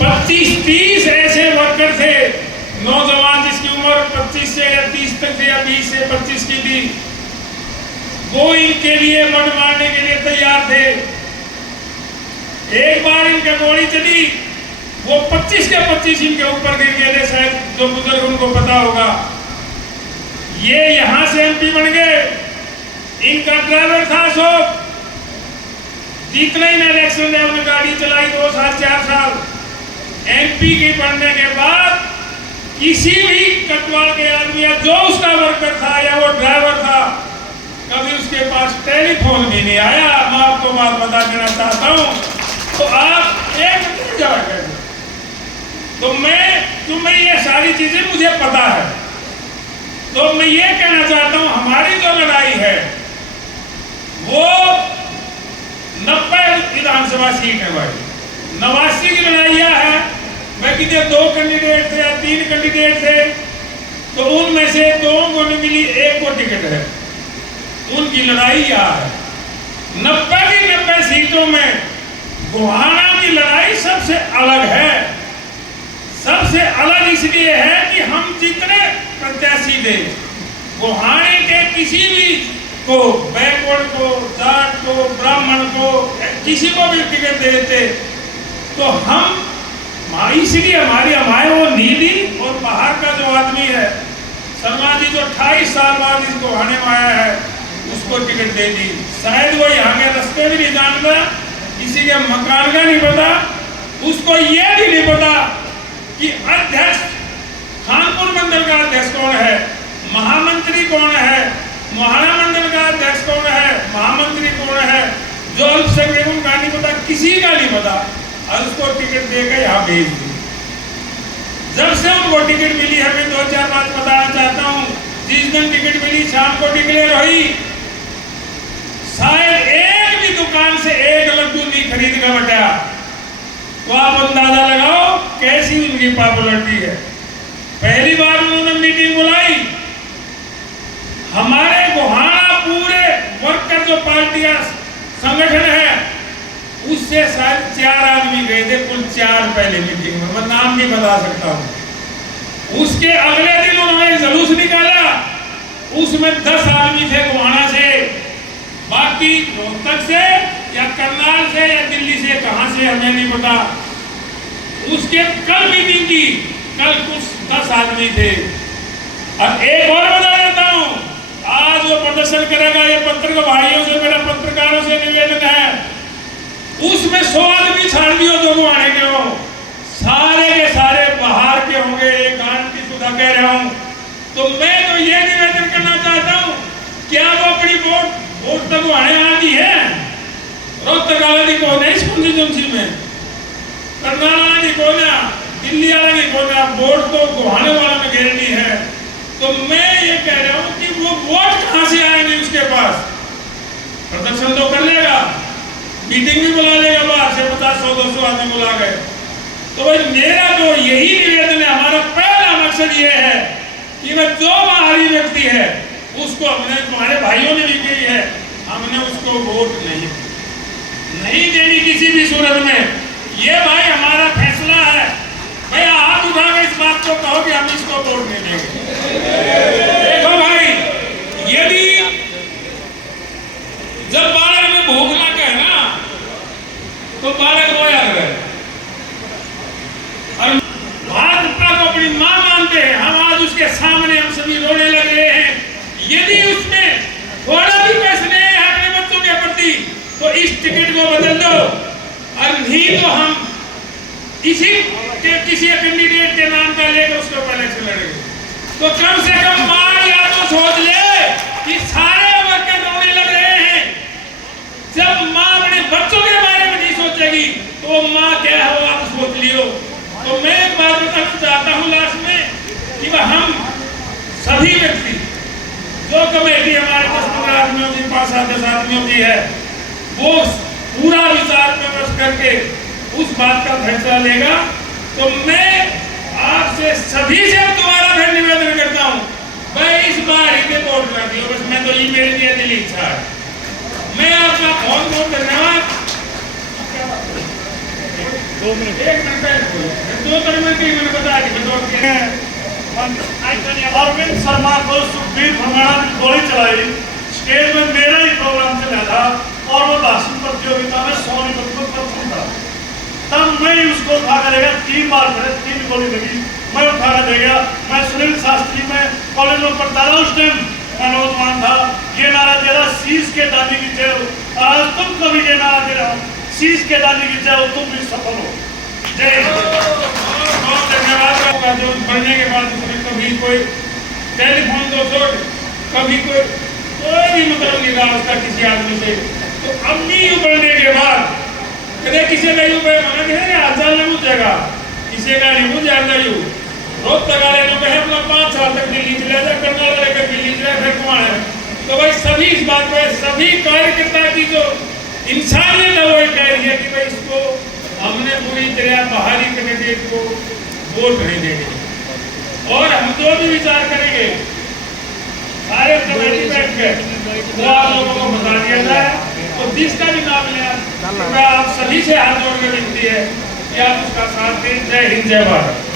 25-30 ऐसे वर्कर थे, नौजवान जिसकी उम्र 25 से या 30 तक थी या 20 से 25 की थी, वो इनके लिए मड मारने के लिए तैयार थे। एक बार इनका गोली चली, वो 25 के 25 इनके ऊपर गिर गए थे। शायद जो बुजुर्ग उनको पता होगा। ये यहां से एमपी बन गए। इनका ड्राइवर था अशोक। जितना ही इलेक्शन में उन्होंने गाड़ी चलाई 2 साल 4 साल। एमपी के बनने के बाद किसी भी कटवाल के आदमी या जो उसका वर्कर था या वो ड्राइवर था, कभी उसके पास टेलीफोन भी नहीं आया। मैं आपको बात बता देना चाहता हूं। तो आप एक जगह तो तुम्हें ये सारी चीजें मुझे पता है। तो मैं ये कहना चाहता हूं, हमारी जो लड़ाई है वो 90 विधानसभा सीट है भाई। 89 की लड़ाइया है। मैं कितने 2 कैंडिडेट थे या 3 कैंडिडेट थे, तो उनमें से 2 को नहीं मिली, 1 को टिकट है। उनकी लड़ाई यह है। 90 की 90 सीटों में गोहाना की लड़ाई सबसे अलग है। सबसे अलग इसलिए है कि हम जितने प्रत्याशी थे, गोहाने के किसी भी को, बैकवर्ड को, जाट को, ब्राह्मण को, किसी को भी टिकट दे देते, तो हम इसलिए हमारे वो नीली और बाहर का जो आदमी है शर्मा जी, जो 28 साल बाद इस गोहाने में आया है, उसको टिकट दे दी। शायद वो यहाँ के रास्ते भी नहीं जानता, किसी के मकान का नहीं पता, उसको ये भी नहीं पता कि अध्यक्ष खानपुर मंडल का अध्यक्ष कौन है, महामंत्री कौन है, मोहाना मंडल का अध्यक्ष कौन है, महामंत्री कौन है, जो अल्पसंख्यकों का नहीं पता, किसी का नहीं पता, और उसको टिकट देकर यहाँ भेज दी। जब से उनको टिकट मिली है, मैं 2-4 बात बताना चाहता हूँ। जिस दिन टिकट मिली शाम को डिक्लेयर हुई, शायद एक भी दुकान से 1 लड्डू नहीं खरीद कर बटा। तो आप अंदाजा लगाओ कैसी उनकी पॉपुलरिटी है। पहली बार उन्होंने मीटिंग बुलाई, हमारे गोहाना पूरे वर्कर जो पार्टियां संगठन है उससे शायद 4 आदमी गए थे, कुल 4 पहले मीटिंग में। मैं नाम भी बता सकता हूं। उसके अगले दिन उन्होंने जुलूस निकाला, उसमें 10 आदमी थे गोहाना से, बाकी रोहतक से या करनाल से या दिल्ली से, कहां से हमें नहीं पता। उसके कल मीटिंग की, कल कुछ 10 आदमी थे। और एक और बता देता हूं, आज वो प्रदर्शन करेगा, ये पत्रकार भाइयों से, मेरा पत्रकारों से निवेदन है, उसमें 100 आदमी छाड़ दियो जो गोहाने के हो, सारे के सारे बाहर के होंगे। एक आंटी सुधा कह रहा हूं। तो मैं तो ये निवेदन करना चाहता हूं, क्या वो अपनी वोट तक गोहाने आती है? रोहतक वाला की कौन है इस कॉन्स्टिट्यूंसी में, करनाल वाला की कौन है, दिल्ली वाला की कौन है? वोट तो गोहाने वाला में गारंटी है। तो मैं ये कह रहा हूं कि वो वोट कहां से आएंगे उसके पास? प्रदर्शन तो कर लेगा, मीटिंग भी बुला लेगा, बाहर से 50-100-200 आदमी बुला गए। तो भाई मेरा तो यही निवेदन है, हमारा पहला मकसद ये है कि वह जो बाहरी व्यक्ति है उसको, हमने तुम्हारे भाइयों ने भी कही है, हमने उसको वोट नहीं देनी किसी भी सूरत में। ये भाई हमारा फैसला है। भाई हाथ उठाकर इस बात को कहो कि हम इसको वोट नहीं देंगे। देखो भाई, यदि जब बालक में भूख लगे ना तो बालक रोया करे, और भाजपा को अपनी मां मानते हैं। हम आज उसके सामने हम सभी रोने लग रहे हैं। यदि उसमें थोड़ा भी पैसे नहीं है अपने बच्चों के प्रति, तो इस टिकट को बदल दो, और नहीं तो हम किसी कैंडिडेट के नाम का लेकर उसको पहले से लड़ेंगे। तो कम से कम मां या तो सोच ले कि सारे वर्कर रोने लग रहे हैं। जब मां अपने बच्चों के बारे में नहीं सोचेगी तो मां क्या हो, आप सोच लियो। तो मैं एक बात बताना चाहता हूं लास्ट में कि हम सभी व्यक्ति, जो कमेटी हमारे 10-15 आदमियों की, 5-7 आदमियों की है, वो पूरा विचार विमर्श करके उस बात का फैसला लेगा। तो मैं आपसे सभी से दोबारा फिर निवेदन करता हूं, भाई इस बार ही वोट कर दियो बस। मैं तो ये मेरी लिए दिली इच्छा है। मैं आपका बहुत बहुत धन्यवाद। 2 मिनट 1 मिनट पहले 2 मिनट की मैंने बताया कि बंदूक के अरविंद शर्मा को सुखबीर भरमाणा ने गोली चलाई। स्टेज में मेरा ही प्रोग्राम चला था और वो भाषण प्रतियोगिता में 100 नंबर पर प्रथम था। तब मैं उसको उठा कर ले गया, 3 बार करे, 3 गोली लगी, मैं उठा कर ले गया। मैं सुनील शास्त्री में कॉलेज में पढ़ता था, उस टाइम मैं नौजवान था। ये नारा दे रहा, शीश के दानी की जय हो। आज तुम कभी ये नारा दे रहा हूँ, शीश के दानी की जय हो, तुम भी सफल हो। जय हिंद। बहुत धन्यवाद होगा। जो बढ़ने के बाद उसमें कभी कोई टेलीफोन तो छोड़, कभी कोई भी मतलब नहीं रहा उसका किसी आदमी से। तो अम्मी बढ़ने के बाद कदे किसी नहीं हुए मना कि हालचाल नहीं पूछेगा, किसी का नहीं पूछा नहीं रोज लगा रहे लोग अपना 5 साल तक दिल्ली चले जाए, करना लेकर दिल्ली चले, फिर कौन है। तो भाई सभी इस बात पर, सभी कार्यकर्ता की जो इंसानियत है वो कह रही है कि भाई इसको हमने पूरी तरह बाहरी कैंडिडेट को वोट नहीं देंगे। और हम जो भी विचार करेंगे सारे कमेटी बैठ के वो आप लोगों को बता दिया जाए। तो जिसका भी नाम लिया तो मैं आप सभी से हाथ जोड़ के विनती है कि आप उसका साथ दें। जय हिंद, जय भारत।